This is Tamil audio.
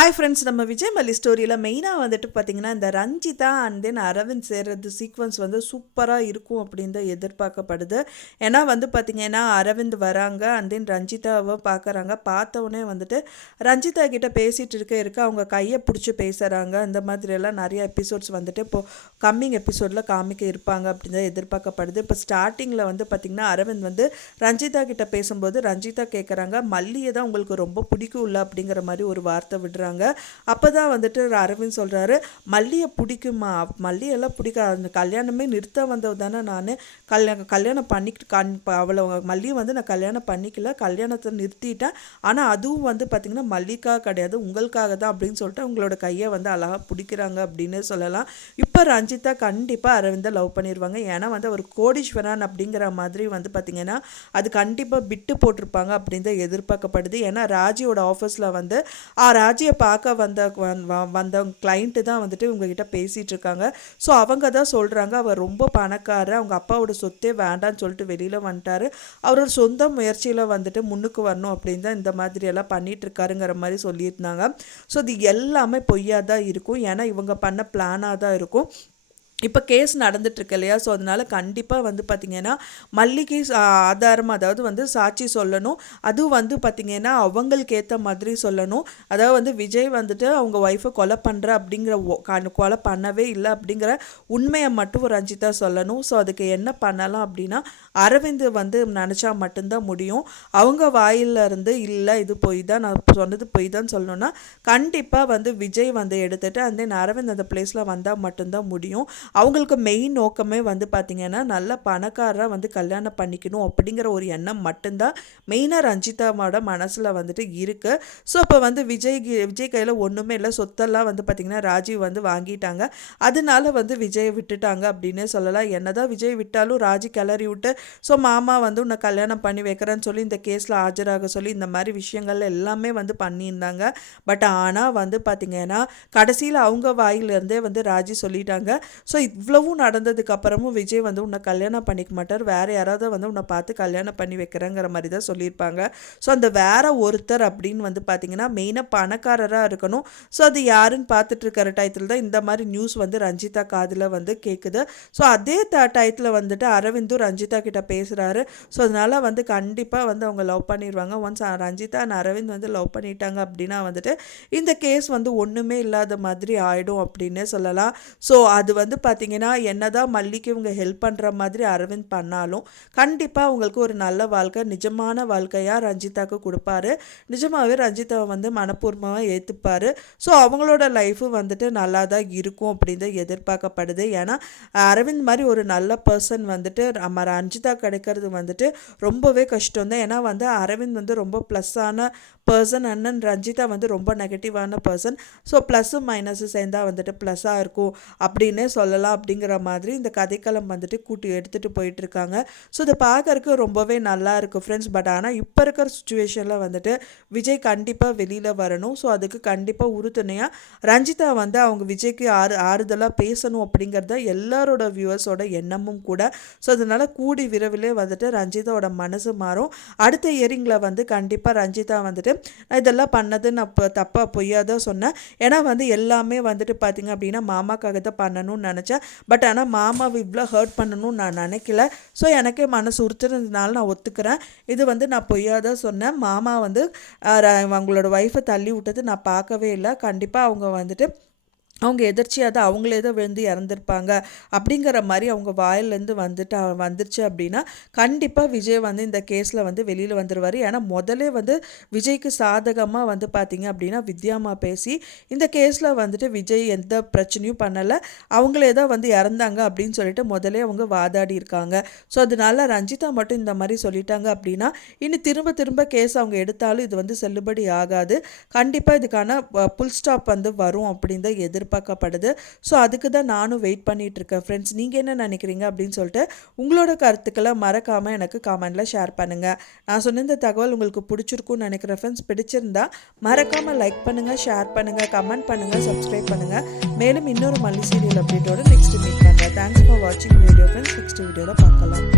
ஹாய் ஃப்ரெண்ட்ஸ், நம்ம விஜய் மல்லி ஸ்டோரியில் மெயினாக வந்துட்டு பார்த்தீங்கன்னா இந்த ரஞ்சிதா அண்ட் தென் அரவிந்த் சேர்றது சீக்வன்ஸ் வந்து சூப்பராக இருக்கும் அப்படின்னு தான் எதிர்பார்க்கப்படுது. ஏன்னா வந்து பார்த்திங்கன்னா அரவிந்த் வராங்க அண்ட் தென் ரஞ்சிதாவை பார்க்குறாங்க. பார்த்தவொடனே வந்துட்டு ரஞ்சிதா கிட்டே பேசிகிட்டு இருக்க அவங்க கையை பிடிச்சி பேசுகிறாங்க. இந்த மாதிரியெல்லாம் நிறைய எபிசோட்ஸ் வந்துட்டு இப்போது கம்மிங் எபிசோடில் காமிக்க இருப்பாங்க அப்படின்னு தான் எதிர்பார்க்கப்படுது. இப்போ ஸ்டார்டிங்கில் வந்து பார்த்திங்கன்னா அரவிந்த் வந்து ரஞ்சிதா கிட்டே பேசும்போது ரஞ்சிதா கேட்குறாங்க, மல்லியை தான் உங்களுக்கு ரொம்ப பிடிக்கும்ல அப்படிங்கிற மாதிரி ஒரு வார்த்தை விடுறாங்க. அப்போ தான் வந்துட்டு அரவிந்த் சொல்கிறாரு, மல்லியை பிடிக்குமா, மல்லியெல்லாம் பிடிக்காது, அந்த கல்யாணமே நிறுத்த வந்தது தானே நான், கல்யாணம் பண்ணிக்கிட்டு அவளை மல்லியை வந்து நான் கல்யாணம் பண்ணிக்கல, கல்யாணத்தை நிறுத்திட்டேன், ஆனால் அதுவும் வந்து பார்த்திங்கன்னா மல்லிக்காக கிடையாது உங்களுக்காக தான் அப்படின்னு சொல்லிட்டு உங்களோட கையை வந்து அழகாக பிடிக்கிறாங்க அப்படின்னு சொல்லலாம். இப்போ ரஞ்சிதா கண்டிப்பாக அரவிந்தை லவ் பண்ணிடுவாங்க. ஏன்னா வந்து அவர் கோடீஸ்வரன் அப்படிங்கிற மாதிரி வந்து பார்த்திங்கன்னா அது கண்டிப்பாக பிட்டு போட்டிருப்பாங்க அப்படின்னு தான் எதிர்பார்க்கப்படுது. ஏன்னா ராஜியோட ஆஃபீஸில் வந்து ராஜியை பார்க்க வந்த கிளைண்ட்டு தான் வந்துட்டு உங்ககிட்ட பேசிகிட்டு இருக்காங்க. ஸோ அவங்க தான் சொல்கிறாங்க, அவர் ரொம்ப பணக்காரர், அவங்க அப்பாவோட சொத்தே வேண்டான்னு சொல்லிட்டு வெளியில் வந்துட்டார், அவரோட சொந்த முயற்சியில் வந்துட்டு முன்னுக்கு வரணும் அப்படின்னு தான் இந்த மாதிரியெல்லாம் பண்ணிகிட்ருக்காருங்கிற மாதிரி சொல்லியிருந்தாங்க. ஸோ இது எல்லாமே பொய்யாக தான் இருக்கும். ஏன்னா இவங்க பண்ண பிளானாக தான் இருக்கும். இப்போ கேஸ் நடந்துட்டுருக்கு இல்லையா, ஸோ அதனால் கண்டிப்பாக வந்து பார்த்திங்கன்னா மல்லிகை ஆதாரம், அதாவது வந்து சாட்சி சொல்லணும். அதுவும் வந்து பார்த்திங்கன்னா அவங்களுக்கு ஏற்ற மாதிரி சொல்லணும். அதாவது வந்து விஜய் வந்துட்டு அவங்க ஒய்ஃபை கொலை பண்ணுற அப்படிங்கிற கொலை பண்ணவே இல்லை அப்படிங்கிற உண்மையை மட்டும் ரஞ்சிதா சொல்லணும். ஸோ அதுக்கு என்ன பண்ணலாம் அப்படின்னா அரவிந்த் வந்து நினச்சா மட்டும்தான் முடியும். அவங்க வாயிலிருந்து இல்லை இது பொய் தான், நான் சொன்னது பொய் தான் சொல்லணும்னா கண்டிப்பாக வந்து விஜய் வந்து எடுத்துகிட்டு அந்த அரவிந்த் அந்த பிளேஸில் வந்தால் மட்டும்தான் முடியும். அவங்களுக்கு மெயின் நோக்கமே வந்து பார்த்திங்கன்னா நல்ல பணக்காரராக வந்து கல்யாணம் பண்ணிக்கணும் அப்படிங்கிற ஒரு எண்ணம் மட்டும்தான் மெயினாக ரஞ்சிதாவோட மனசில் வந்துட்டு இருக்குது. ஸோ இப்போ வந்து விஜய் கையில் ஒன்றுமே இல்லை, சொத்தெல்லாம் வந்து பார்த்திங்கன்னா ராஜீவ் வந்து வாங்கிட்டாங்க. அதனால வந்து விஜயை விட்டுட்டாங்க அப்படின்னே சொல்லலாம். என்னதான் விஜய் விட்டாலும் ராஜி கிளறி விட்டு ஸோ மாமா வந்து உன்னை கல்யாணம் பண்ணி வைக்கிறேன்னு சொல்லி இந்த கேஸில் ஆஜராக சொல்லி இந்த மாதிரி விஷயங்கள் எல்லாமே வந்து பண்ணியிருந்தாங்க. பட் ஆனால் வந்து பார்த்திங்கன்னா கடைசியில் அவங்க வாயிலிருந்தே வந்து ராஜி சொல்லிட்டாங்க, ஸோ இவ்வளவும் நடந்ததுக்கு அப்புறமும் விஜய் வந்து உன்னை கல்யாணம் பண்ணிக்க மாட்டார், வேறு யாராவது வந்து உன்னை பார்த்து கல்யாணம் பண்ணி வைக்கிறேங்கிற மாதிரி தான் சொல்லியிருப்பாங்க. ஸோ அந்த வேற ஒருத்தர் அப்படின்னு வந்து பார்த்திங்கன்னா மெயினாக பணக்காரராக இருக்கணும். ஸோ அது யாருன்னு பார்த்துட்டு இருக்கிற டயத்தில் தான் இந்த மாதிரி நியூஸ் வந்து ரஞ்சிதா காதில் வந்து கேட்குது. ஸோ அதே டயத்தில் வந்துட்டு அரவிந்தும் ரஞ்சிதா கிட்ட பேசுகிறாரு. ஸோ அதனால் வந்து கண்டிப்பாக வந்து அவங்க லவ் பண்ணிடுவாங்க. ஒன்ஸ் ரஞ்சிதா அண்ட் அரவிந்த் வந்து லவ் பண்ணிட்டாங்க அப்படின்னா வந்துட்டு இந்த கேஸ் வந்து ஒன்றுமே இல்லாத மாதிரி ஆகிடும் அப்படின்னே சொல்லலாம். ஸோ அது வந்து பார்த்திங்கன்னா என்னதான் மல்லிக்கு இவங்க ஹெல்ப் பண்ணுற மாதிரி அரவிந்த் பண்ணாலும் கண்டிப்பாக அவங்களுக்கு ஒரு நல்ல வாழ்க்கை, நிஜமான வாழ்க்கையாக ரஞ்சிதாவுக்கு கொடுப்பாரு. நிஜமாகவே ரஞ்சிதாவை வந்து மனப்பூர்வமாக ஏற்றுப்பார். ஸோ அவங்களோட லைஃபு வந்துட்டு நல்லா தான் இருக்கும் அப்படின்னு தான் எதிர்பார்க்கப்படுது. ஏன்னா அரவிந்த் மாதிரி ஒரு நல்ல பர்சன் வந்துட்டு நம்ம ரஞ்சிதா கிடைக்கிறது வந்துட்டு ரொம்பவே கஷ்டம் தான். ஏன்னா வந்து அரவிந்த் வந்து ரொம்ப ப்ளஸ்ஸான பர்சன், அண்ணன் ரஞ்சிதா வந்து ரொம்ப நெகட்டிவான பர்சன். ஸோ ப்ளஸ்ஸும் மைனஸு சேர்ந்தால் வந்துட்டு ப்ளஸ்ஸாக இருக்கும் அப்படின்னே சொல்லலாம். அப்படிங்கிற மாதிரி இந்த கதைக்களம் வந்துட்டு கூட்டி எடுத்துகிட்டு போயிட்டுருக்காங்க. ஸோ இதை பார்க்கறதுக்கு ரொம்பவே நல்லா இருக்குது ஃப்ரெண்ட்ஸ். பட் ஆனால் இப்போ இருக்கிற சுச்சுவேஷனில் வந்துட்டு விஜய் கண்டிப்பாக வெளியில் வரணும். ஸோ அதுக்கு கண்டிப்பாக உறுதுணையாக ரஞ்சிதா வந்து அவங்க விஜய்க்கு ஆறுதலாக பேசணும் அப்படிங்கிறது எல்லாரோட வியூவர்ஸோட எண்ணமும் கூட. ஸோ அதனால் கூடி விரைவிலே வந்துட்டு ரஞ்சிதாவோட மனசு மாறும். அடுத்த இயரிங்கில் வந்து கண்டிப்பாக ரஞ்சிதா வந்துட்டு இதெல்லாம் பண்ணது நான் தப்பாக பொய்யாதான் சொன்னேன். ஏன்னா வந்து எல்லாமே வந்துட்டு பார்த்திங்க அப்படின்னா மாமாக்காக தான் பண்ணணும்னு நினச்சேன். பட் ஆனால் மாமாவை இவ்வளோ ஹர்ட் பண்ணணும்னு நான் நினைக்கல. ஸோ எனக்கே மனசு உறுத்துறதுனால நான் ஒத்துக்கிறேன். இது வந்து நான் பொய்யாதான் சொன்னேன். மாமா வந்து அவங்களோட ஒய்ஃபை தள்ளி விட்டது நான் பார்க்கவே இல்லை. கண்டிப்பாக அவங்க வந்துட்டு அவங்க எதிர்ச்சியாக தான் அவங்களே தான் விழுந்து இறந்துருப்பாங்க அப்படிங்கிற மாதிரி அவங்க வாயிலேருந்து வந்துருச்சு அப்படின்னா கண்டிப்பாக விஜய் வந்து இந்த கேஸில் வந்து வெளியில் வந்துடுவார். ஏன்னா முதலே வந்து விஜய்க்கு சாதகமாக வந்து பார்த்திங்க அப்படின்னா வித்யாமா பேசி இந்த கேஸில் வந்துட்டு விஜய் எந்த பிரச்சனையும் பண்ணலை, அவங்களே தான் வந்து இறந்தாங்க அப்படின்னு சொல்லிட்டு முதலே அவங்க வாதாடி இருக்காங்க. ஸோ அதனால ரஞ்சிதா மட்டும் இந்த மாதிரி சொல்லிட்டாங்க அப்படின்னா இனி திரும்ப திரும்ப கேஸ் அவங்க எடுத்தாலும் இது வந்து செல்லுபடி ஆகாது. கண்டிப்பாக இதுக்கான புல் ஸ்டாப் வந்து வரும் அப்படின்னு தான் எதிர்பார்க்கப்படுது. ஸோ அதுக்கு தான் நானும் வெயிட் பண்ணிகிட்டு இருக்கேன் ஃப்ரெண்ட்ஸ். நீங்கள் என்ன நினைக்கிறீங்க அப்படின்னு சொல்லிட்டு உங்களோட கருத்துக்களை மறக்காமல் எனக்கு கமெண்டில் ஷேர் பண்ணுங்கள். நான் சொன்ன இந்த தகவல் உங்களுக்கு பிடிச்சிருக்குன்னு நினைக்கிறேன் ஃப்ரெண்ட்ஸ். பிடிச்சிருந்தா மறக்காமல் லைக் பண்ணுங்கள், ஷேர் பண்ணுங்கள், கமெண்ட் பண்ணுங்கள், சப்ஸ்கிரைப் பண்ணுங்கள். மேலும் இன்னொரு மல்லி சீரியல் அப்டேட்டோட நெக்ஸ்ட் மீட் பண்ணுறேன். தேங்க்ஸ் ஃபார் வாட்சிங் வீடியோ ஃப்ரெண்ட்ஸ். நெக்ஸ்ட் வீடியோவில் பார்க்கலாம்.